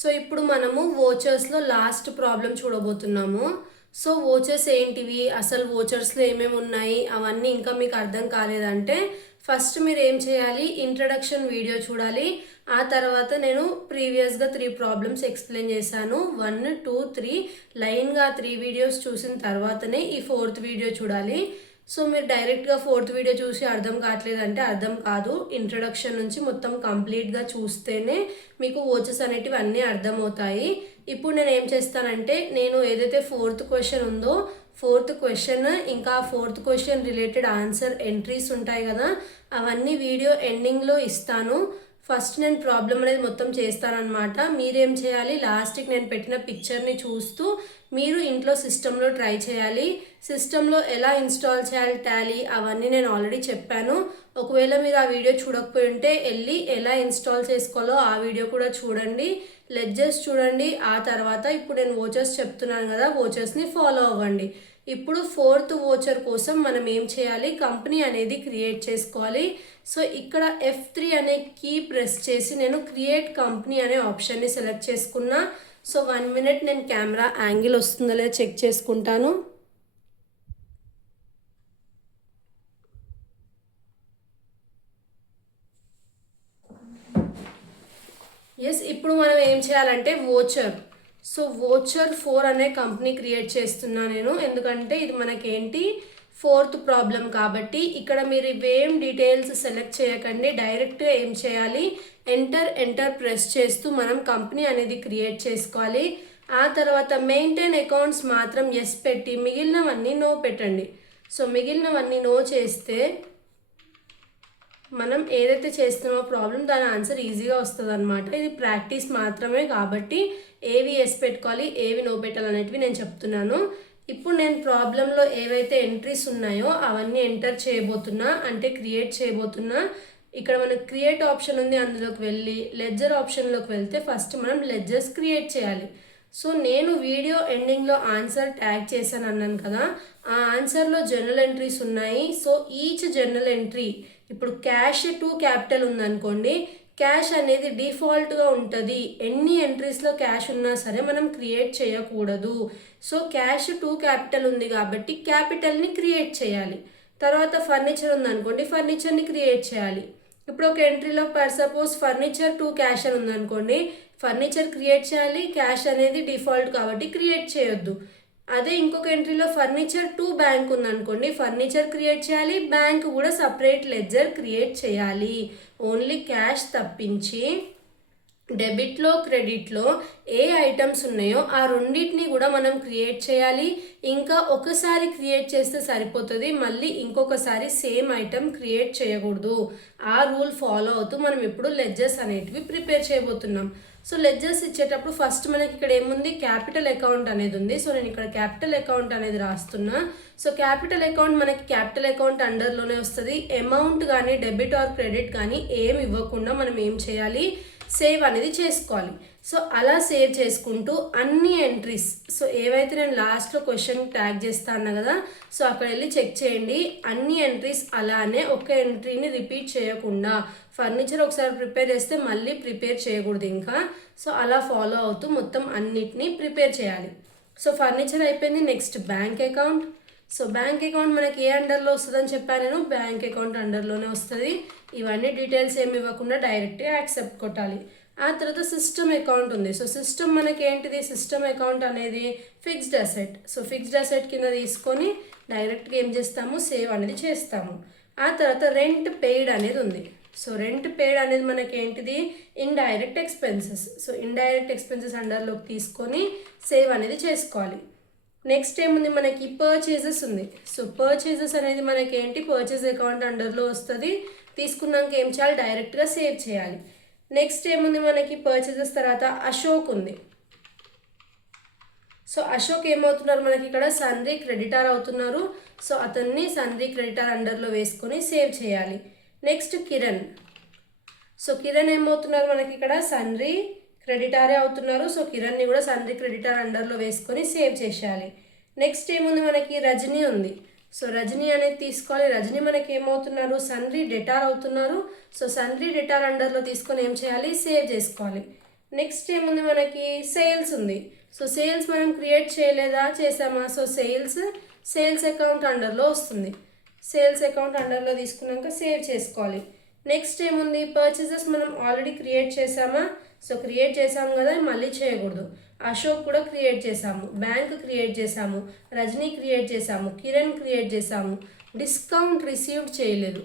So ఇప్పుడు మనము వోచర్స్లో last problem చూడబోతున్నాము. సో వోచర్స్ ఏంటివి, అసలు వోచర్స్లో ఏమేమి ఉన్నాయి అవన్నీ ఇంకా మీకు అర్థం కాలేదంటే ఫస్ట్ మీరు ఏం చేయాలి, ఇంట్రడక్షన్ వీడియో చూడాలి. ఆ తర్వాత నేను ప్రీవియస్గా 3 ప్రాబ్లమ్స్ ఎక్స్ప్లెయిన్ చేశాను. 1, 2, 3 లైన్గా 3 వీడియోస్ చూసిన తర్వాతనే ఈ 4th వీడియో చూడాలి. సో మీరు డైరెక్ట్గా 4th వీడియో చూసి అర్థం కావట్లేదంటే అర్థం కాదు. ఇంట్రడక్షన్ నుంచి మొత్తం కంప్లీట్గా చూస్తేనే మీకు వోచెస్ అనేటివి అన్నీ అర్థమవుతాయి. ఇప్పుడు నేను ఏం చేస్తానంటే, నేను ఏదైతే 4th క్వశ్చన్ ఉందో 4th క్వశ్చన్ ఇంకా 4th question related answer entries ఉంటాయి కదా, అవన్నీ వీడియో ఎండింగ్లో ఇస్తాను. ఫస్ట్ నేను ప్రాబ్లం అనేది మొత్తం చేస్తానన్నమాట. మీరేం చేయాలి, లాస్ట్కి నేను పెట్టిన పిక్చర్ని చూస్తూ మీరు ఇంట్లో సిస్టంలో ట్రై చేయాలి. సిస్టంలో ఎలా ఇన్స్టాల్ చేయాలి టాలీ అవన్నీ నేను ఆల్రెడీ చెప్పాను. ఒకవేళ మీరు ఆ వీడియో చూడకపోయి ఉంటే వెళ్ళి ఎలా ఇన్స్టాల్ చేసుకోవాలో ఆ వీడియో కూడా చూడండి, లెడ్జెస్ చూడండి. ఆ తర్వాత ఇప్పుడు నేను వోచర్స్ చెప్తున్నాను కదా, వోచర్స్ని ఫాలో అవ్వండి. ఇప్పుడు 4th వోచర్ కోసం మనం ఏం చేయాలి, కంపెనీ అనేది క్రియేట్ చేసుకోవాలి. సో ఇక్కడ F3 అనే కీ ప్రెస్ చేసి నేను క్రియేట్ కంపెనీ అనే ఆప్షన్ని సెలెక్ట్ చేసుకున్నా. సో 1 మినిట్ నేను కెమెరా యాంగిల్ వస్తుందో లేదో చెక్ చేసుకుంటాను. ఎస్, ఇప్పుడు మనం ఏం చేయాలంటే వోచర్, సో వోచర్ 4 అనే కంపెనీ క్రియేట్ చేస్తున్నా నేను. ఎందుకంటే ఇది మనకేంటి 4th ప్రాబ్లం కాబట్టి. ఇక్కడ మీరు ఇవేం డీటెయిల్స్ సెలెక్ట్ చేయకండి, డైరెక్ట్గా ఏం చేయాలి, ఎంటర్ ప్రెస్ చేస్తూ మనం కంపెనీ అనేది క్రియేట్ చేసుకోవాలి. ఆ తర్వాత మెయింటైన్ అకౌంట్స్ మాత్రం ఎస్ పెట్టి మిగిలినవన్నీ నో పెట్టండి. సో మిగిలినవన్నీ నో చేస్తే మనం ఏదైతే చేస్తున్నామో ప్రాబ్లం దాని ఆన్సర్ ఈజీగా వస్తుంది అనమాట. ఇది ప్రాక్టీస్ మాత్రమే కాబట్టి ఏవి ఎస్ పెట్టుకోవాలి ఏవి నో పెట్టాలి అనేటివి నేను చెప్తున్నాను. ఇప్పుడు నేను ప్రాబ్లంలో ఏవైతే ఎంట్రీస్ ఉన్నాయో అవన్నీ ఎంటర్ చేయబోతున్నా, అంటే క్రియేట్ చేయబోతున్నా. ఇక్కడ మనకు క్రియేట్ ఆప్షన్ ఉంది, అందులోకి వెళ్ళి లెడ్జర్ ఆప్షన్లోకి వెళ్తే ఫస్ట్ మనం లెడ్జర్స్ క్రియేట్ చేయాలి. సో నేను వీడియో ఎండింగ్లో ఆన్సర్ ట్యాగ్ చేశాను అన్నాను కదా, ఆ ఆన్సర్లో జర్నల్ ఎంట్రీస్ ఉన్నాయి. సో ఈచ్ జర్నల్ ఎంట్రీ, ఇప్పుడు క్యాష్ టు క్యాపిటల్ ఉందనుకోండి, క్యాష్ అనేది డిఫాల్ట్గా ఉంటుంది. ఎన్ని ఎంట్రీస్లో క్యాష్ ఉన్నా సరే మనం క్రియేట్ చేయకూడదు. సో క్యాష్ టు క్యాపిటల్ ఉంది కాబట్టి క్యాపిటల్ని క్రియేట్ చేయాలి. తర్వాత ఫర్నిచర్ ఉందనుకోండి, ఫర్నిచర్ని క్రియేట్ చేయాలి. ఇప్పుడు ఒక ఎంట్రీలో సపోజ్ ఫర్నిచర్ టు క్యాష్ అని ఉందనుకోండి, ఫర్నిచర్ క్రియేట్ చేయాలి, క్యాష్ అనేది డిఫాల్ట్ కాబట్టి క్రియేట్ చేయొద్దు. అదే ఇంకొక ఎంట్రీలో ఫర్నిచర్ టు బ్యాంక్ ఉందనుకోండి, ఫర్నిచర్ క్రియేట్ చేయాలి, బ్యాంక్ కూడా సపరేట్ లెడ్జర్ క్రియేట్ చేయాలి. ఓన్లీ క్యాష్ తప్పించి డెబిట్లో క్రెడిట్లో ఏ ఐటమ్స్ ఉన్నాయో ఆ రెండింటిని కూడా మనం క్రియేట్ చేయాలి. ఇంకా ఒకసారి క్రియేట్ చేస్తే సరిపోతుంది, మళ్ళీ ఇంకొకసారి సేమ్ ఐటమ్ క్రియేట్ చేయకూడదు. ఆ రూల్ ఫాలో అవుతూ మనం ఇప్పుడు లెడ్జర్స్ అనేటివి ప్రిపేర్ చేయబోతున్నాం. సో లెడ్జర్స్ ఇచ్చేటప్పుడు ఫస్ట్ మనకి ఇక్కడ ఏముంది, క్యాపిటల్ అకౌంట్ అనేది ఉంది. సో నేను ఇక్కడ క్యాపిటల్ అకౌంట్ అనేది రాస్తున్నా. సో క్యాపిటల్ అకౌంట్ మనకి క్యాపిటల్ అకౌంట్ అండర్లోనే వస్తుంది. అమౌంట్ కానీ డెబిట్ ఆర్ క్రెడిట్ కానీ ఏమి ఇవ్వకుండా మనం ఏం చేయాలి, సేవ్ అనేది చేసుకోవాలి. సో అలా సేవ్ చేసుకుంటూ అన్ని ఎంట్రీస్, సో ఏవైతే నేను లాస్ట్లో క్వశ్చన్ ట్యాగ్ చేస్తా అన్నా కదా, సో అక్కడ వెళ్ళి చెక్ చేయండి. అన్ని ఎంట్రీస్ అలానే ఒక ఎంట్రీని రిపీట్ చేయకుండా, ఫర్నిచర్ ఒకసారి ప్రిపేర్ చేస్తే మళ్ళీ ప్రిపేర్ చేయకూడదు ఇంకా. సో అలా ఫాలో అవుతూ మొత్తం అన్నిటినీ ప్రిపేర్ చేయాలి. సో ఫర్నిచర్ అయిపోయింది. Next bank account. So bank account మనకి ఏ అండర్లో వస్తుందని చెప్పాను నేను, బ్యాంక్ అకౌంట్ అండర్లోనే వస్తుంది. ఇవన్నీ డీటెయిల్స్ ఏమి ఇవ్వకుండా డైరెక్ట్గా యాక్సెప్ట్ కొట్టాలి. ఆ తర్వాత సిస్టమ్ అకౌంట్ ఉంది. సో సిస్టమ్ మనకి ఏంటిది, సిస్టమ్ అకౌంట్ అనేది fixed asset. So fixed asset కింద తీసుకొని డైరెక్ట్గా ఏం చేస్తాము, సేవ్ అనేది చేస్తాము. ఆ తర్వాత రెంట్ పెయిడ్ అనేది ఉంది. సో రెంట్ పెయిడ్ అనేది మనకి ఏంటిది, indirect expenses. So indirect expenses అండర్లోకి తీసుకొని సేవ్ అనేది చేసుకోవాలి. నెక్స్ట్ ఏముంది, మనకి పర్చేజెస్ ఉంది. సో పర్చేజెస్ అనేది మనకి ఏంటి, పర్చేజ్ అకౌంట్ అండర్లో వస్తుంది. తీసుకున్నాక ఏం చేయాలి, డైరెక్ట్గా సేవ్ చేయాలి. నెక్స్ట్ ఏముంది, మనకి పర్చేజెస్ తర్వాత అశోక్ ఉంది. సో అశోక్ ఏమవుతున్నారు, మనకి ఇక్కడ సన్రీ క్రెడిటార్ అవుతున్నారు. సో అతన్ని సన్రీ క్రెడిటార్ అండర్లో వేసుకొని సేవ్ చేయాలి. నెక్స్ట్ కిరణ్. సో కిరణ్ ఏమవుతున్నారు, మనకి ఇక్కడ సన్రీ క్రెడిటారే అవుతున్నారు. సో కిరణ్ని కూడా సన్రీ క్రెడిటార్ అండర్లో వేసుకొని సేవ్ చేసేయాలి. నెక్స్ట్ ఏముంది, మనకి రజనీ ఉంది. సో రజనీ అనేది తీసుకోవాలి. రజనీ మనకి ఏమవుతున్నారు, సన్రీ డెటార్ అవుతున్నారు. సో సన్రీ డెటార్ అండర్లో తీసుకొని ఏం చేయాలి, సేవ్ చేసుకోవాలి. నెక్స్ట్ ఏముంది మనకి సేల్స్ ఉంది. సో సేల్స్ మనం క్రియేట్ చేయలేదా, చేసామా? సో సేల్స్ అకౌంట్ అండర్లో వస్తుంది. సేల్స్ అకౌంట్ అండర్లో తీసుకున్నాక సేవ్ చేసుకోవాలి. నెక్స్ట్ ఏముంది, పర్చేసెస్ మనం ఆల్రెడీ క్రియేట్ చేసామా? సో క్రియేట్ చేసాము కదా, మళ్ళీ చేయకూడదు. అశోక్ కూడా క్రియేట్ చేసాము, బ్యాంక్ క్రియేట్ చేసాము, రజనీ క్రియేట్ చేసాము, కిరణ్ క్రియేట్ చేసాము. డిస్కౌంట్ రిసీవ్డ్ చేయలేదు.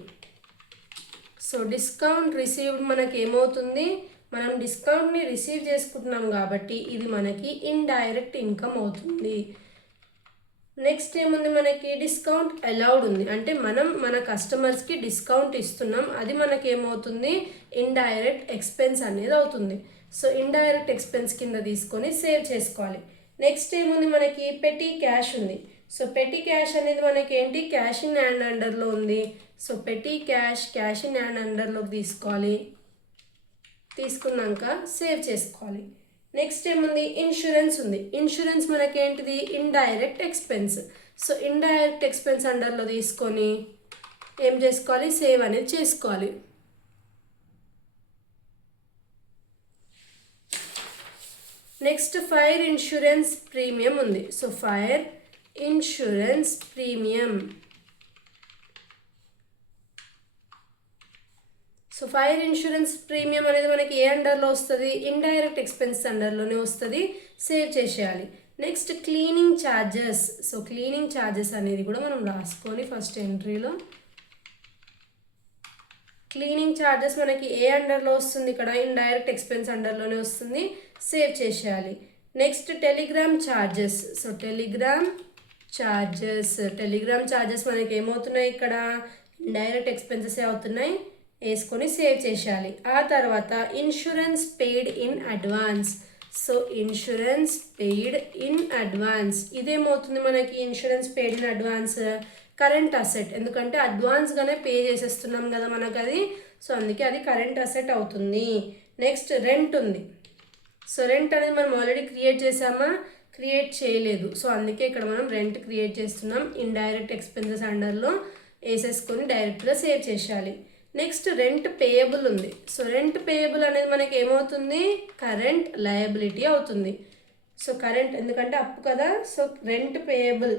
సో డిస్కౌంట్ రిసీవ్డ్ మనకి ఏమవుతుంది, మనం డిస్కౌంట్ని రిసీవ్ చేసుకుంటున్నాం కాబట్టి ఇది మనకి ఇండైరెక్ట్ ఇన్కమ్ అవుతుంది. నెక్స్ట్ ఏముంది మనకి, డిస్కౌంట్ అలౌడ్ ఉంది, అంటే మనం మన కస్టమర్స్కి డిస్కౌంట్ ఇస్తున్నాం, అది మనకి ఏమవుతుంది, ఇండైరెక్ట్ ఎక్స్పెన్స్ అనేది అవుతుంది. సో ఇండైరెక్ట్ ఎక్స్పెన్స్ కింద తీసుకొని సేవ్ చేసుకోవాలి. నెక్స్ట్ ఏముంది మనకి, పెటీ క్యాష్ ఉంది. సో పెటీ క్యాష్ అనేది మనకి ఏంటి, క్యాష్ ఇన్ హ్యాండ్ అండర్లో ఉంది. So petty cash in hand అండర్లోకి తీసుకోవాలి. తీసుకున్నాక సేవ్ చేసుకోవాలి. నెక్స్ట్ ఏముంది, ఇన్సూరెన్స్ ఉంది. ఇన్సూరెన్స్ మనకి ఏంటిది, indirect expense. So indirect expense అండర్లో తీసుకొని ఏం చేసుకోవాలి, సేవ్ అనేది చేసుకోవాలి. నెక్స్ట్ ఫైర్ ఇన్సూరెన్స్ ప్రీమియం ఉంది. So fire insurance premium. So fire insurance premium అనేది మనకి ఏ అండర్లో వస్తుంది, ఇండైరెక్ట్ ఎక్స్పెన్స్ అండర్లోనే వస్తుంది. సేవ్ చేసేయాలి. Next cleaning charges. So cleaning charges అనేది కూడా మనం రాసుకొని ఫస్ట్ ఎంట్రీలో క్లీనింగ్ ఛార్జెస్ మనకి ఏ అండర్లో వస్తుంది, ఇక్కడ ఇండైరెక్ట్ ఎక్స్పెన్స్ అండర్లోనే వస్తుంది. సేవ్ చేసేయాలి. Next Telegram charges. So Telegram charges మనకి ఏమవుతున్నాయి, ఇక్కడ ఇండైరెక్ట్ ఎక్స్పెన్సెస్ అవుతున్నాయి, వేసుకొని సేవ్ చేసేయాలి. ఆ తర్వాత insurance paid in advance. So insurance paid in advance ఇదేమవుతుంది మనకి, insurance paid in advance current asset, ఎందుకంటే అడ్వాన్స్గానే పే చేసేస్తున్నాం కదా మనకు అది. సో అందుకే అది కరెంట్ అసెట్ అవుతుంది. నెక్స్ట్ రెంట్ ఉంది. సో రెంట్ అనేది మనం ఆల్రెడీ క్రియేట్ చేసామా, క్రియేట్ చేయలేదు. సో అందుకే ఇక్కడ మనం రెంట్ క్రియేట్ చేస్తున్నాం. ఇండైరెక్ట్ ఎక్స్పెన్సెస్ అండర్లో వేసేసుకొని డైరెక్ట్గా సేవ్ చేసేయాలి. నెక్స్ట్ రెంట్ పేయబుల్ ఉంది. సో రెంట్ పేయబుల్ అనేది మనకి ఏమవుతుంది, కరెంట్ లయబిలిటీ అవుతుంది. సో కరెంట్ ఎందుకంటే అప్పు కదా, so rent payable.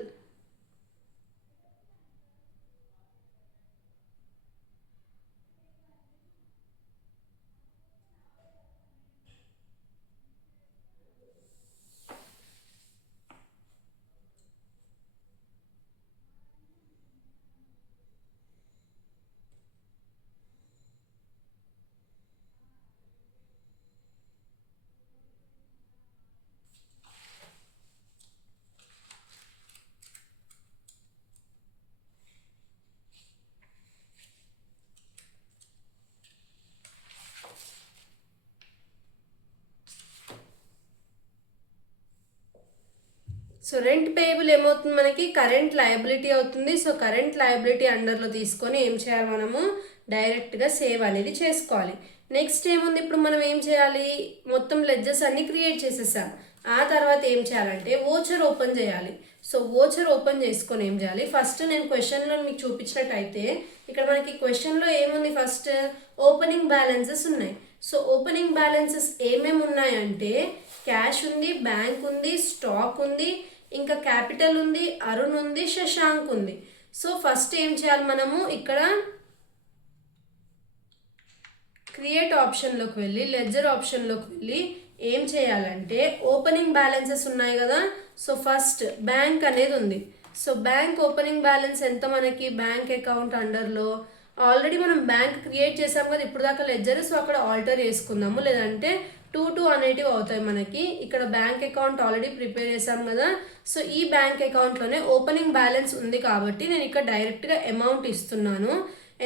So rent payable ఏమవుతుంది మనకి, కరెంట్ లయబిలిటీ అవుతుంది. సో కరెంట్ లయబిలిటీ అండర్లో తీసుకొని ఏం చేయాలి, మనము డైరెక్ట్గా సేవ్ అనేది చేసుకోవాలి. నెక్స్ట్ ఏముంది, ఇప్పుడు మనం ఏం చేయాలి, మొత్తం లెడ్జర్స్ అన్ని క్రియేట్ చేసేసాం. ఆ తర్వాత ఏం చేయాలంటే వోచర్ ఓపెన్ చేయాలి. సో వోచర్ ఓపెన్ చేసుకొని ఏం చేయాలి, ఫస్ట్ నేను క్వశ్చన్లో మీకు చూపించినట్టయితే ఇక్కడ మనకి క్వశ్చన్లో ఏముంది, ఫస్ట్ ఓపెనింగ్ బ్యాలెన్సెస్ ఉన్నాయి. సో ఓపెనింగ్ బ్యాలెన్సెస్ ఏమేమి ఉన్నాయంటే క్యాష్ ఉంది, బ్యాంక్ ఉంది, స్టాక్ ఉంది, ఇంకా క్యాపిటల్ ఉంది, అరుణ్ ఉంది, శశాంక్ ఉంది. సో ఫస్ట్ ఏం చేయాలి, మనము ఇక్కడ క్రియేట్ ఆప్షన్లోకి వెళ్ళి లెడ్జర్ ఆప్షన్లోకి వెళ్ళి ఏం చేయాలంటే ఓపెనింగ్ బ్యాలెన్సెస్ ఉన్నాయి కదా. సో ఫస్ట్ బ్యాంక్ అనేది ఉంది. సో బ్యాంక్ ఓపెనింగ్ బ్యాలెన్స్ ఎంత మనకి, బ్యాంక్ అకౌంట్ అండర్లో ఆల్రెడీ మనం బ్యాంక్ క్రియేట్ చేసాం కదా ఇప్పుడు దాకా లెడ్జర్. సో అక్కడ ఆల్టర్ చేసుకుందాము, లేదంటే 2 అనేటివి అవుతాయి మనకి. ఇక్కడ బ్యాంక్ అకౌంట్ ఆల్రెడీ ప్రిపేర్ చేసాం కదా. సో ఈ బ్యాంక్ అకౌంట్లోనే ఓపెనింగ్ బ్యాలెన్స్ ఉంది కాబట్టి నేను ఇక్కడ డైరెక్ట్గా అమౌంట్ ఇస్తున్నాను.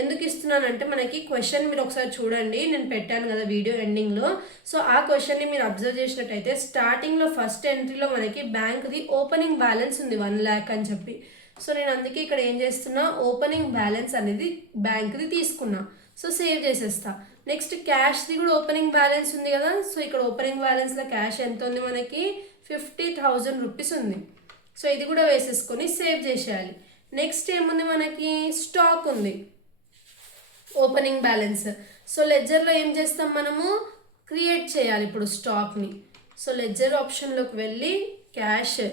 ఎందుకు ఇస్తున్నానంటే మనకి క్వశ్చన్ మీరు ఒకసారి చూడండి, నేను పెట్టాను కదా వీడియో ఎండింగ్లో. సో ఆ క్వశ్చన్ని మీరు అబ్జర్వ్ చేసినట్టయితే స్టార్టింగ్లో ఫస్ట్ ఎంట్రీలో మనకి బ్యాంక్ది ఓపెనింగ్ బ్యాలెన్స్ ఉంది 1 lakh అని చెప్పి. సో నేను అందుకే ఇక్కడ ఏం చేస్తున్నా, ఓపెనింగ్ బ్యాలెన్స్ అనేది బ్యాంక్ది తీసుకున్నా. సో సేవ్ చేసేస్తా. నెక్స్ట్ క్యాష్ది కూడా ఓపెనింగ్ బ్యాలెన్స్ ఉంది కదా. సో ఇక్కడ ఓపెనింగ్ బ్యాలెన్స్లో క్యాష్ ఎంత ఉంది మనకి, 50,000 రూపీస్ ఉంది. సో ఇది కూడా వేసేసుకొని సేవ్ చేసేయాలి. నెక్స్ట్ ఏముంది మనకి, స్టాక్ ఉంది ఓపెనింగ్ బ్యాలెన్స్. సో లెడ్జర్లో ఏం చేస్తాం, మనము క్రియేట్ చేయాలి ఇప్పుడు స్టాక్ని. సో లెడ్జర్ ఆప్షన్లోకి వెళ్ళి క్యాష్,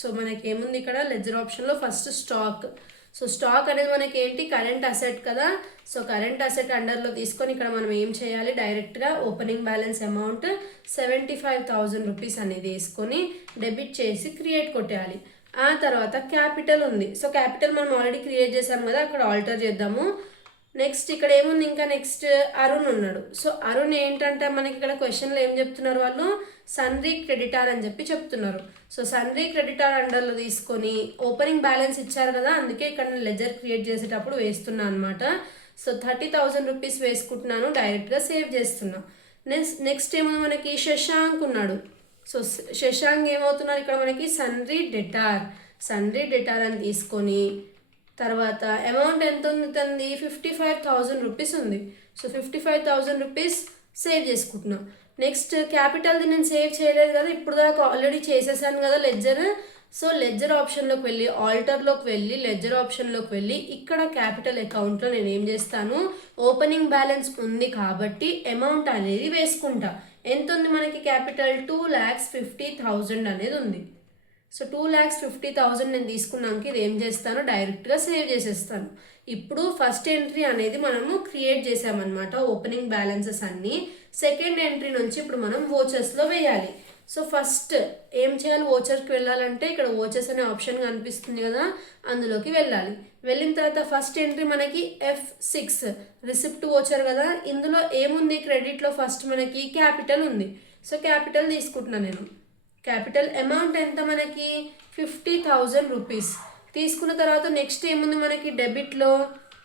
సో మనకి ఏముంది ఇక్కడ లెడ్జర్ ఆప్షన్లో ఫస్ట్ స్టాక్. సో స్టాక్ అనేది మనకి ఏంటి కరెంట్ అసెట్ కదా. సో కరెంట్ అసెట్ అండర్లో తీసుకొని ఇక్కడ మనం ఏం చేయాలి, డైరెక్ట్గా ఓపెనింగ్ బ్యాలెన్స్ అమౌంట్ 75,000 రూపీస్ అనేది వేసుకొని డెబిట్ చేసి క్రియేట్ కొట్టేయాలి. ఆ తర్వాత క్యాపిటల్ ఉంది. సో క్యాపిటల్ మనం ఆల్రెడీ క్రియేట్ చేసాం కదా, అక్కడ ఆల్టర్ చేద్దాము. నెక్స్ట్ ఇక్కడ ఏముంది, ఇంకా నెక్స్ట్ అరుణ్ ఉన్నాడు. సో అరుణ్ ఏంటంటే మనకి ఇక్కడ క్వశ్చన్లో ఏం చెప్తున్నారు వాళ్ళు, సన్రీ క్రెడిటార్ అని చెప్పి చెప్తున్నారు. సో సన్రీ క్రెడిటార్ అండర్లో తీసుకొని ఓపెనింగ్ బ్యాలెన్స్ ఇచ్చారు కదా, అందుకే ఇక్కడ నేను లెజర్ క్రియేట్ చేసేటప్పుడు వేస్తున్నాను అనమాట. సో 30,000 రూపీస్ వేసుకుంటున్నాను, డైరెక్ట్గా సేవ్ చేస్తున్నా. నెక్స్ట్ ఏమో మనకి శశాంక్ ఉన్నాడు. సో శశాంక్ ఏమవుతున్నారు ఇక్కడ మనకి సన్రీ డెటార్ అని తీసుకొని తర్వాత అమౌంట్ ఎంత ఉంది తంది 55,000 రూపీస్ ఉంది. సో 55,000 రూపీస్ సేవ్ చేసుకుంటున్నా. నెక్స్ట్ క్యాపిటల్ది నేను సేవ్ చేయలేదు కదా, ఇప్పుడు దాకా ఆల్రెడీ చేసేసాను కదా లెడ్జర్. సో లెడ్జర్ ఆప్షన్లోకి వెళ్ళి ఆల్టర్లోకి వెళ్ళి లెడ్జర్ ఆప్షన్లోకి వెళ్ళి ఇక్కడ క్యాపిటల్ అకౌంట్లో నేను ఏం చేస్తాను, ఓపెనింగ్ బ్యాలెన్స్ ఉంది కాబట్టి అమౌంట్ అనేది వేసుకుంటా. ఎంత ఉంది మనకి క్యాపిటల్ 2,50,000 అనేది ఉంది. సో 2,50,000 నేను తీసుకున్నాక ఇది ఏం చేస్తాను, డైరెక్ట్గా సేవ్ చేసేస్తాను. ఇప్పుడు ఫస్ట్ ఎంట్రీ అనేది మనము క్రియేట్ చేసామన్నమాట, ఓపెనింగ్ బ్యాలెన్సెస్ అన్నీ. సెకండ్ ఎంట్రీ నుంచి ఇప్పుడు మనం వోచర్స్లో వేయాలి. సో ఫస్ట్ ఏం చేయాలి, వోచర్కి వెళ్ళాలంటే ఇక్కడ వోచర్స్ అనే ఆప్షన్ కనిపిస్తుంది కదా, అందులోకి వెళ్ళాలి. వెళ్ళిన తర్వాత ఫస్ట్ ఎంట్రీ మనకి F6 రిసిప్ట్ వోచర్ కదా, ఇందులో ఏముంది క్రెడిట్లో ఫస్ట్ మనకి క్యాపిటల్ ఉంది. సో క్యాపిటల్ తీసుకుంటున్నాను నేను. క్యాపిటల్ అమౌంట్ ఎంత మనకి 50,000 రూపీస్ తీసుకున్న తర్వాత నెక్స్ట్ ఏముంది మనకి డెబిట్లో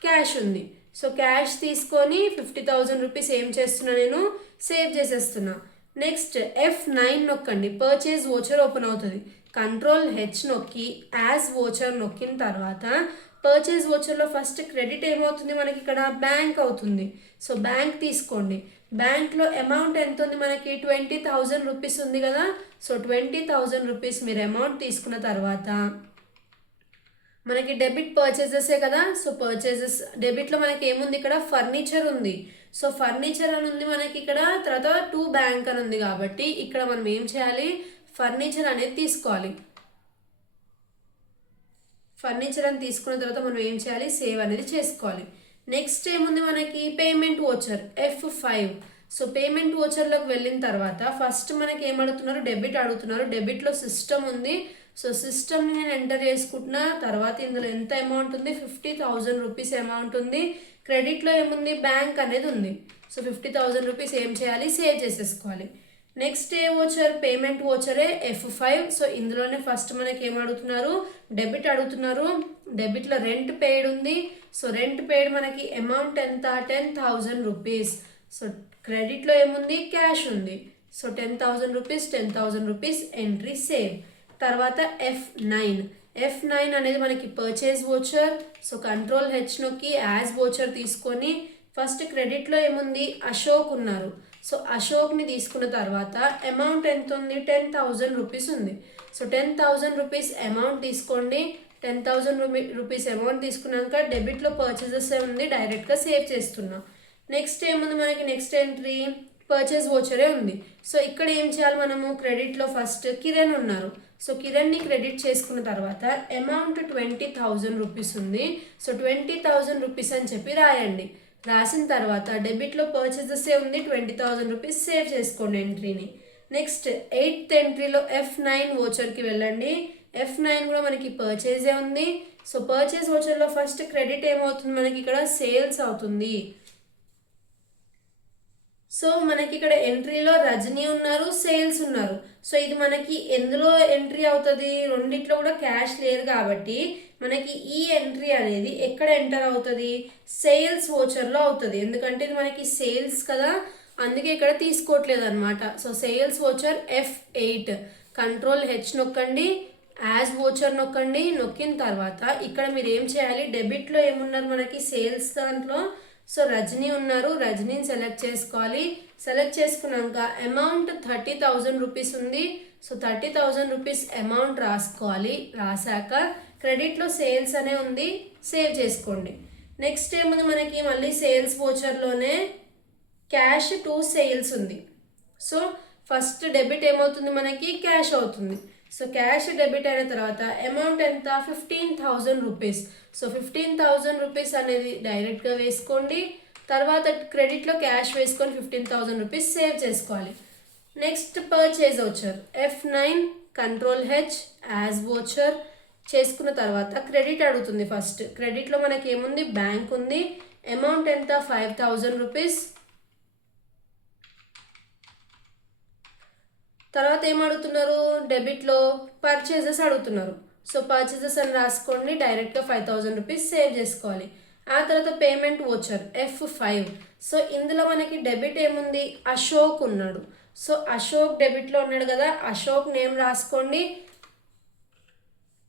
క్యాష్ ఉంది. సో క్యాష్ తీసుకొని 50,000 రూపీస్ ఏం చేస్తున్నా నేను, సేవ్ చేసేస్తున్నా. నెక్స్ట్ F9 నొక్కండి, పర్చేజ్ వోచర్ ఓపెన్ అవుతుంది. Ctrl+H నొక్కి యాజ్ వోచర్ నొక్కిన తర్వాత పర్చేజ్ వోచర్లో ఫస్ట్ క్రెడిట్ ఏమవుతుంది మనకి ఇక్కడ బ్యాంక్ అవుతుంది. సో బ్యాంక్ తీసుకోండి. బ్యాంక్లో అమౌంట్ ఎంత ఉంది మనకి 20,000 రూపీస్ ఉంది కదా. సో 20,000 రూపీస్ మీరు అమౌంట్ తీసుకున్న తర్వాత మనకి డెబిట్ పర్చేజెసే కదా. సో పర్చేజెస్ డెబిట్లో మనకి ఏముంది ఇక్కడ ఫర్నిచర్ ఉంది. సో ఫర్నిచర్ అని ఉంది మనకి ఇక్కడ, తర్వాత టు బ్యాంక్ అని ఉంది కాబట్టి ఇక్కడ మనం ఏం చేయాలి, ఫర్నిచర్ అనేది తీసుకోవాలి. ఫర్నిచర్ అని తీసుకున్న తర్వాత మనం ఏం చేయాలి, సేవ్ అనేది చేసుకోవాలి. నెక్స్ట్ ఏముంది మనకి payment voucher F5. So payment వోచర్లోకి వెళ్ళిన తర్వాత ఫస్ట్ మనకి ఏమడుగుతున్నారు, డెబిట్ అడుగుతున్నారు. డెబిట్లో సిస్టమ్ ఉంది. సో సిస్టమ్ని నేను ఎంటర్ చేసుకుంటున్నా. తర్వాత ఇందులో ఎంత అమౌంట్ ఉంది, 50,000 రూపీస్ అమౌంట్ ఉంది. క్రెడిట్లో ఏముంది, బ్యాంక్ అనేది ఉంది. సో 50,000 రూపీస్ ఏం చేయాలి, సేవ్ చేసేసుకోవాలి. నెక్స్ట్ ఏ వోచర్, పేమెంట్ వోచరే F5. సో ఇందులోనే ఫస్ట్ మనకి ఏమడుగుతున్నారు, డెబిట్ అడుగుతున్నారు. డెబిట్లో రెంట్ పెయిడ్ ఉంది. సో రెంట్ పెయిడ్ మనకి అమౌంట్ ఎంత 10,000 రూపీస్. సో క్రెడిట్లో ఏముంది, క్యాష్ ఉంది. So 10,000 rupees 10,000 rupees entry save. తర్వాత F9 అనేది మనకి పర్చేజ్ వోచర్. సో Ctrl+H నొక్కి యాజ్ వోచర్ తీసుకొని ఫస్ట్ క్రెడిట్లో ఏముంది, అశోక్ ఉన్నారు. సో అశోక్ని తీసుకున్న తర్వాత అమౌంట్ ఎంత ఉంది, 10,000 రూపీస్ ఉంది. సో 10,000 రూపీస్ అమౌంట్ తీసుకోండి. 10,000 రూపీస్ అమౌంట్ తీసుకున్నాక డెబిట్లో పర్చేజెస్ ఉంది, డైరెక్ట్గా సేవ్ చేస్తున్నా. నెక్స్ట్ ఏముంది మనకి, నెక్స్ట్ ఎంట్రీ పర్చేజ్ వోచరే ఉంది. సో ఇక్కడ ఏం చేయాలి మనము, క్రెడిట్లో ఫస్ట్ కిరణ్ ఉన్నారు. సో కిరణ్ని క్రెడిట్ చేసుకున్న తర్వాత అమౌంట్ 20,000 రూపీస్ ఉంది. సో 20,000 రూపీస్ అని చెప్పి రాయండి. రాసిన తర్వాత డెబిట్లో పర్చేజెసే ఉంది, 20,000 రూపీస్ సేవ్ చేసుకోండి ఎంట్రీని. నెక్స్ట్ 8th ఎంట్రీలో F9 వోచర్కి వెళ్ళండి. F9 కూడా మనకి పర్చేజే ఉంది. సో పర్చేజ్ వోచర్లో ఫస్ట్ క్రెడిట్ ఏమవుతుంది మనకి ఇక్కడ, సేల్స్ అవుతుంది. సో మనకి ఇక్కడ ఎంట్రీలో రజనీ ఉన్నారు, సేల్స్ ఉన్నారు. సో ఇది మనకి ఎందులో ఎంట్రీ అవుతుంది, రెండిట్లో కూడా క్యాష్ లేదు కాబట్టి మనకి ఈ ఎంట్రీ అనేది ఎక్కడ ఎంటర్ అవుతుంది, సేల్స్ వోచర్లో అవుతుంది. ఎందుకంటే ఇది మనకి సేల్స్ కదా, అందుకే ఇక్కడ తీసుకోవట్లేదు అనమాట. So sales voucher F8. Ctrl+H నొక్కండి, యాజ్ వోచర్ నొక్కండి. నొక్కిన తర్వాత ఇక్కడ మీరు ఏం చేయాలి, డెబిట్లో ఏమున్నారు మనకి సేల్స్ దాంట్లో. సో రజనీ ఉన్నారు, రజనీని సెలెక్ట్ చేసుకోవాలి. సెలెక్ట్ చేసుకున్నాక అమౌంట్ 30,000 రూపీస్ ఉంది. సో 30,000 రూపీస్ అమౌంట్ రాసుకోవాలి. రాశాక క్రెడిట్లో సేల్స్ అనే ఉంది, సేవ్ చేసుకోండి. నెక్స్ట్ ఏముంది మనకి, మళ్ళీ సేల్స్ వోచర్లోనే క్యాష్ టు సేల్స్ ఉంది. సో ఫస్ట్ డెబిట్ ఏమవుతుంది మనకి క్యాష్ అవుతుంది. సో క్యాష్ డెబిట్ అయిన తర్వాత అమౌంట్ ఎంత 15,000 రూపీస్. సో 15,000 రూపీస్ అనేది డైరెక్ట్గా వేసుకోండి. తర్వాత క్రెడిట్లో క్యాష్ వేసుకొని 15,000 రూపీస్ సేవ్ చేసుకోవాలి. Next purchase voucher F9 control H as voucher చేసుకున్న తర్వాత క్రెడిట్ అడుగుతుంది. ఫస్ట్ క్రెడిట్లో మనకి ఏముంది బ్యాంక్ ఉంది. అమౌంట్ ఎంత 5,000 రూపీస్. తర్వాత ఏం అడుగుతున్నారు డెబిట్లో పర్చేజెస్ అడుగుతున్నారు. సో పర్చేజెస్ అని రాసుకోండి, డైరెక్ట్గా 5,000 రూపీస్ సేవ్ చేసుకోవాలి. ఆ తర్వాత పేమెంట్ వోచర్ F5. సో ఇందులో మనకి డెబిట్ ఏముంది అశోక్ ఉన్నాడు. సో అశోక్ డెబిట్లో ఉన్నాడు కదా, అశోక్ నేమ్ రాసుకోండి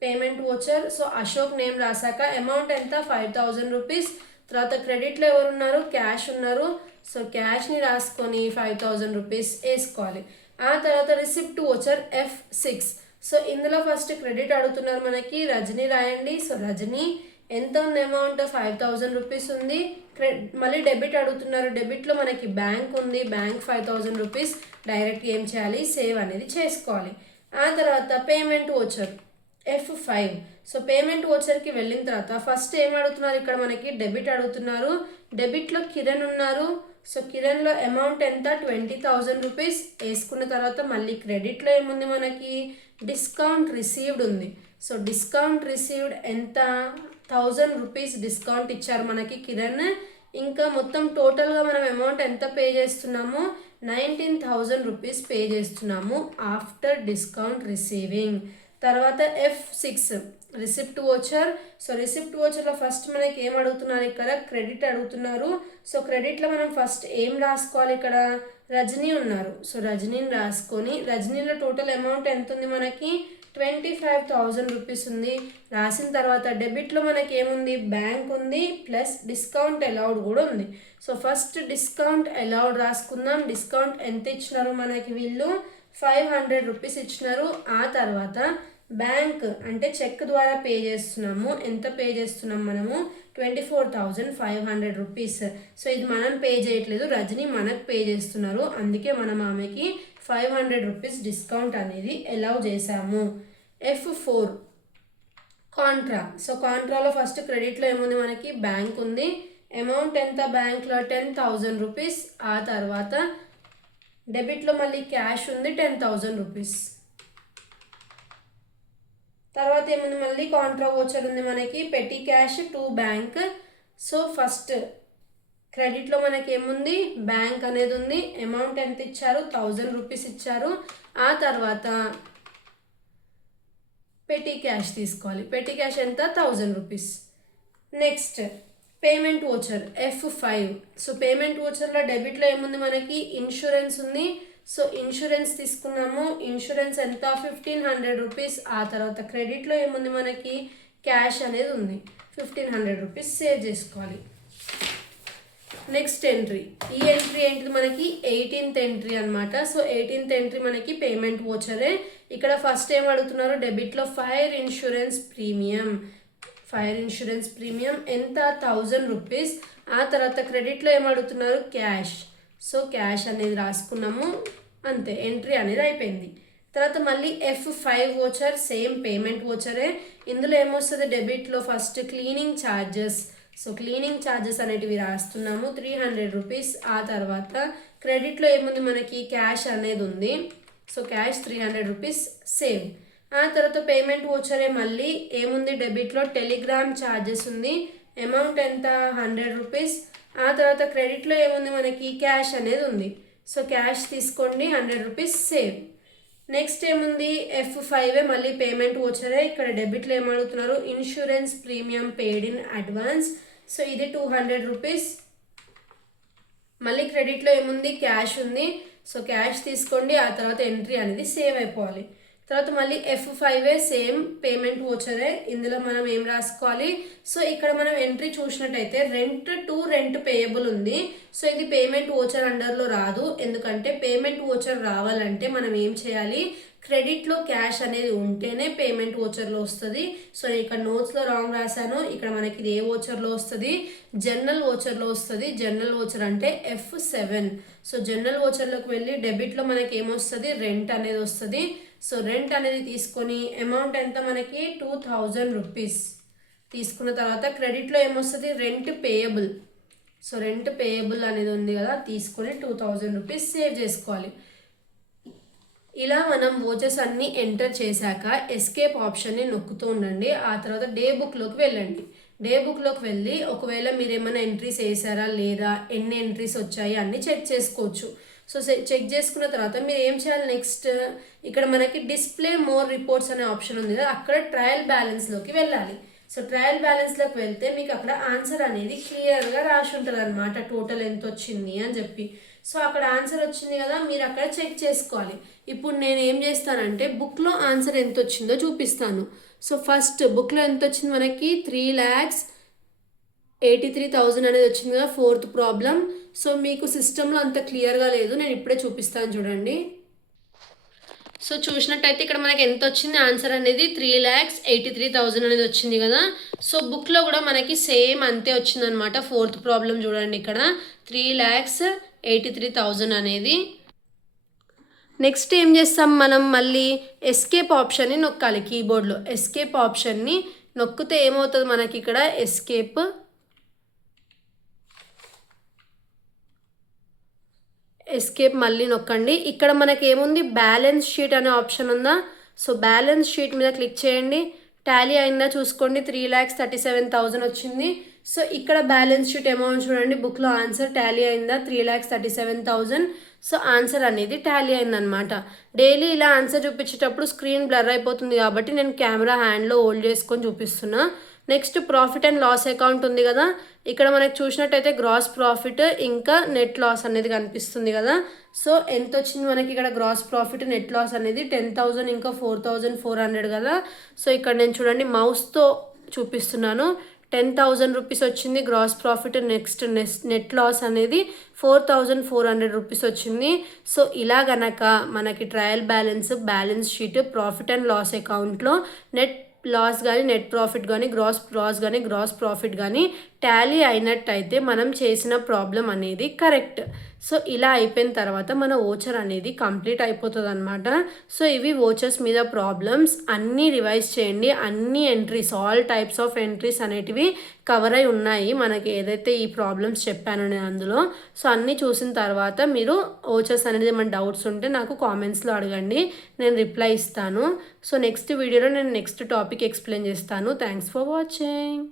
payment voucher. So Ashok name రాసాక అమౌంట్ ఎంత 5,000 రూపీస్. తర్వాత క్రెడిట్లో ఎవరు ఉన్నారు క్యాష్ ఉన్నారు. సో క్యాష్ని రాసుకొని 5,000 రూపీస్ వేసుకోవాలి. ఆ తర్వాత రిసిప్ట్ వోచర్ F6. సో ఇందులో ఫస్ట్ క్రెడిట్ అడుగుతున్నారు మనకి రజనీ రాయండి. సో రజనీ ఎంత ఉంది అమౌంట్ 5,000 రూపీస్ ఉంది. మళ్ళీ డెబిట్ అడుగుతున్నారు, డెబిట్లో మనకి బ్యాంక్ ఉంది, బ్యాంక్ 5,000 రూపీస్. డైరెక్ట్గా ఏం చేయాలి సేవ్ అనేది చేసుకోవాలి. ఆ తర్వాత payment voucher F5. So payment వోచర్కి వెళ్ళిన తర్వాత ఫస్ట్ ఏం అడుగుతున్నారు ఇక్కడ మనకి డెబిట్ అడుగుతున్నారు. డెబిట్లో కిరణ్ ఉన్నారు. సో కిరణ్లో అమౌంట్ ఎంత 20,000 రూపీస్ వేసుకున్న తర్వాత మళ్ళీ క్రెడిట్లో ఏముంది మనకి డిస్కౌంట్ రిసీవ్డ్ ఉంది. సో డిస్కౌంట్ రిసీవ్డ్ ఎంత 1,000 రూపీస్ డిస్కౌంట్ ఇచ్చారు మనకి కిరణ్. ఇంకా మొత్తం టోటల్గా మనం అమౌంట్ ఎంత పే చేస్తున్నాము 19,000 రూపీస్ పే చేస్తున్నాము ఆఫ్టర్ డిస్కౌంట్ రిసీవింగ్. తర్వాత F6 receipt voucher. So receipt వోచర్లో ఫస్ట్ మనకి ఏం అడుగుతున్నారు ఇక్కడ క్రెడిట్ అడుగుతున్నారు. సో క్రెడిట్లో మనం ఫస్ట్ ఏం రాసుకోవాలి ఇక్కడ రజనీ ఉన్నారు. సో రజనీని రాసుకొని రజనీలో టోటల్ అమౌంట్ ఎంత ఉంది మనకి 25,000 రూపీస్ ఉంది. రాసిన తర్వాత డెబిట్లో మనకి ఏముంది బ్యాంక్ ఉంది ప్లస్ డిస్కౌంట్ అలౌడ్ కూడా ఉంది. సో ఫస్ట్ డిస్కౌంట్ అలౌడ్ రాసుకుందాం. డిస్కౌంట్ ఎంత ఇచ్చినారు మనకి వీళ్ళు 500 రూపీస్ ఇచ్చినారు. ఆ తర్వాత బ్యాంక్ అంటే చెక్ ద్వారా పే చేస్తున్నాము. ఎంత పే చేస్తున్నాం మనము 24,500 రూపీస్. సో ఇది మనం పే చేయట్లేదు, రజనీ మనకు పే చేస్తున్నారు. అందుకే మనం ఆమెకి 500 రూపీస్ డిస్కౌంట్ అనేది అలౌ చేసాము. F4 Contra. సో కాంట్రాలో ఫస్ట్ క్రెడిట్లో ఏముంది మనకి బ్యాంక్ ఉంది. అమౌంట్ ఎంత బ్యాంక్లో 10,000 రూపీస్. ఆ తర్వాత డెబిట్లో మళ్ళీ క్యాష్ ఉంది 10,000 రూపీస్. తర్వాత ఏముంది మళ్ళీ కాంట్రా వోచర్ ఉంది మనకి petty cash to bank. So first క్రెడిట్లో మనకి ఏముంది బ్యాంక్ అనేది ఉంది. అమౌంట్ ఎంత ఇచ్చారు 1,000 రూపీస్ ఇచ్చారు. ఆ తర్వాత పెట్టి క్యాష్ తీసుకోవాలి. పెట్టి క్యాష్ ఎంత 1,000 rupees. Next payment voucher F5. So payment వోచర్లో డెబిట్లో ఏముంది మనకి ఇన్సూరెన్స్ ఉంది. సో ఇన్సూరెన్స్ తీసుకున్నాము. ఇన్సూరెన్స్ ఎంత 1,500 రూపీస్. ఆ తర్వాత క్రెడిట్లో ఏముంది మనకి క్యాష్ అనేది ఉంది 1,500 రూపీస్ సేవ్ చేసుకోవాలి. Next entry. ఈ ఎంట్రీ ఏంటిది మనకి 18th ఎంట్రీ అనమాట. సో 18th ఎంట్రీ మనకి పేమెంట్ వోచరే. ఇక్కడ ఫస్ట్ ఏం అడుగుతున్నారు డెబిట్లో fire insurance premium. Fire insurance premium ఎంత 1,000 రూపీస్. ఆ తర్వాత క్రెడిట్లో ఏం అడుగుతున్నారు క్యాష్. సో క్యాష్ అనేది రాసుకున్నాము, అంతే ఎంట్రీ అనేది అయిపోయింది. తర్వాత మళ్ళీ F5 వోచర్ సేమ్ పేమెంట్ వోచరే. ఇందులో ఏమొస్తుంది డెబిట్లో first cleaning charges. So cleaning charges అనేటివి రాస్తున్నాము 300 రూపీస్. ఆ తర్వాత క్రెడిట్లో ఏముంది మనకి క్యాష్ అనేది ఉంది. So cash 300 rupees save. ఆ తర్వాత పేమెంట్ వోచరే మళ్ళీ ఏముంది డెబిట్లో టెలిగ్రామ్ ఛార్జెస్ ఉంది. అమౌంట్ ఎంత 100 రూపీస్. ఆ తర్వాత క్రెడిట్లో ఏముంది మనకి క్యాష్ అనేది ఉంది. సో క్యాష్ తీసుకోండి 100 రూపీస్ సేవ్. నెక్స్ట్ ఏముంది F5 మళ్ళీ పేమెంట్ వోచరే. ఇక్కడ డెబిట్లో ఏమడుగుతున్నారు insurance premium paid in advance. So ఇది 200 రూపీస్. మళ్ళీ క్రెడిట్లో ఏముంది క్యాష్ ఉంది. సో క్యాష్ తీసుకోండి. ఆ తర్వాత ఎంట్రీ అనేది సేవ్ అయిపోవాలి. తర్వాత మళ్ళీ F5 సేమ్ పేమెంట్ వోచరే. ఇందులో మనం ఏం రాసుకోవాలి, సో ఇక్కడ మనం ఎంట్రీ చూసినట్టయితే రెంట్ టు రెంట్ పేయబుల్ ఉంది. సో ఇది పేమెంట్ వోచర్ అండర్లో రాదు, ఎందుకంటే పేమెంట్ వోచర్ రావాలంటే మనం ఏం చేయాలి, క్రెడిట్లో క్యాష్ అనేది ఉంటేనే పేమెంట్ వోచర్లో వస్తుంది. సో ఇక్కడ నోట్స్లో రాంగ్ రాశాను, ఇక్కడ మనకి ఇది ఏ వోచర్లో వస్తుంది, జనరల్ వోచర్లో వస్తుంది. జనరల్ వోచర్ అంటే F7. సో జనరల్ వోచర్లోకి వెళ్ళి డెబిట్లో మనకి ఏమొస్తుంది, రెంట్ అనేది వస్తుంది. సో రెంట్ అనేది తీసుకొని అమౌంట్ ఎంత మనకి 2000 రూపీస్ తీసుకున్న తర్వాత క్రెడిట్లో ఏమొస్తుంది, rent payable. So rent payable అనేది ఉంది కదా, తీసుకొని 2000 రూపీస్ సేవ్ చేసుకోవాలి. ఇలా మనం వోచర్స్ అన్నీ ఎంటర్ చేశాక ఎస్కేప్ ఆప్షన్ని నొక్కుతూ ఉండండి. ఆ తర్వాత డే బుక్లోకి వెళ్ళండి. డే బుక్లోకి వెళ్ళి ఒకవేళ మీరు ఏమైనా ఎంట్రీస్ వేసారా లేదా, ఎన్ని ఎంట్రీస్ వచ్చాయి అన్నీ చెక్ చేసుకోవచ్చు. సో చెక్ చేసుకున్న తర్వాత మీరు ఏం చేయాలి, నెక్స్ట్ ఇక్కడ మనకి డిస్ప్లే మోర్ రిపోర్ట్స్ అనే ఆప్షన్ ఉంది కదా, అక్కడ ట్రయల్ బ్యాలెన్స్లోకి వెళ్ళాలి. సో ట్రయల్ బ్యాలెన్స్లోకి వెళ్తే మీకు అక్కడ ఆన్సర్ అనేది క్లియర్గా రాసి ఉంటుంది అనమాట, టోటల్ ఎంత వచ్చింది అని చెప్పి. సో అక్కడ ఆన్సర్ వచ్చింది కదా, మీరు అక్కడ చెక్ చేసుకోవాలి. ఇప్పుడు నేను ఏం చేస్తానంటే బుక్లో ఆన్సర్ ఎంత వచ్చిందో చూపిస్తాను. సో ఫస్ట్ బుక్లో ఎంత వచ్చింది మనకి 3,83,000 అనేది వచ్చింది కదా, 4th ప్రాబ్లం. సో మీకు సిస్టంలో అంత క్లియర్గా లేదు, నేను ఇప్పుడే చూపిస్తాను చూడండి. సో చూసినట్టయితే ఇక్కడ మనకి ఎంత వచ్చింది ఆన్సర్ అనేది 3,83,000 అనేది వచ్చింది కదా. సో బుక్లో కూడా మనకి సేమ్ అంతే వచ్చిందనమాట. 4th ప్రాబ్లం చూడండి, ఇక్కడ 3,83,000 అనేది. నెక్స్ట్ ఏం చేస్తాం మనం, మళ్ళీ ఎస్కేప్ ఆప్షన్ని నొక్కాలి. కీబోర్డ్లో ఎస్కేప్ ఆప్షన్ని నొక్కితే ఏమవుతుంది మనకి, ఇక్కడ ఎస్కేప్ మళ్ళీ నొక్కండి. ఇక్కడ మనకి ఏముంది, బ్యాలెన్స్ షీట్ అనే ఆప్షన్ ఉందా. సో బ్యాలెన్స్ షీట్ మీద క్లిక్ చేయండి. టాలీ అయిందా చూసుకోండి, 3,37,000 వచ్చింది. సో ఇక్కడ బ్యాలెన్స్ షీట్ అమౌంట్ చూడండి, బుక్లో ఆన్సర్ టాలీ అయిందా 3,37,000. సో ఆన్సర్ అనేది టాలీ అయిందనమాట. డైలీ ఇలా ఆన్సర్ చూపించేటప్పుడు స్క్రీన్ బ్లర్ అయిపోతుంది కాబట్టి నేను కెమెరా హ్యాండ్లో హోల్డ్ చేసుకొని చూపిస్తున్నా. Next profit and loss account ఉంది కదా, ఇక్కడ మనకి చూసినట్టయితే గ్రాస్ ప్రాఫిట్ ఇంకా నెట్ లాస్ అనేది కనిపిస్తుంది కదా. సో ఎంత వచ్చింది మనకి ఇక్కడ గ్రాస్ ప్రాఫిట్, నెట్ లాస్ అనేది 10,000 ఇంకా 4,400 కదా. సో ఇక్కడ నేను చూడండి మౌస్తో చూపిస్తున్నాను, 10,000 రూపీస్ వచ్చింది gross profit. Next net loss అనేది 4,400 రూపీస్ వచ్చింది. సో ఇలా గనక మనకి trial balance sheet, profit and loss అకౌంట్లో నెట్ లాస్ కానీ, నెట్ ప్రాఫిట్ కానీ, గ్రాస్ లాస్ కానీ, గ్రాస్ ప్రాఫిట్ కానీ టాలీ అయినట్టయితే మనం చేసిన ప్రాబ్లం అనేది కరెక్ట్. సో ఇలా అయిపోయిన తర్వాత మన వోచర్ అనేది కంప్లీట్ అయిపోతుంది అనమాట. సో ఇవి వోచర్స్ మీద ప్రాబ్లమ్స్. అన్నీ రివైజ్ చేయండి, అన్ని entries, all types of entries అనేటివి కవర్ అయి ఉన్నాయి మనకి ఏదైతే ఈ ప్రాబ్లమ్స్ చెప్పాను నేను అందులో. సో అన్నీ చూసిన తర్వాత మీరు వోచర్స్ అనేది ఏమైనా డౌట్స్ ఉంటే నాకు కామెంట్స్లో అడగండి, నేను రిప్లై ఇస్తాను. సో నెక్స్ట్ వీడియోలో నేను నెక్స్ట్ టాపిక్ ఎక్స్ప్లెయిన్ చేస్తాను. Thanks for watching.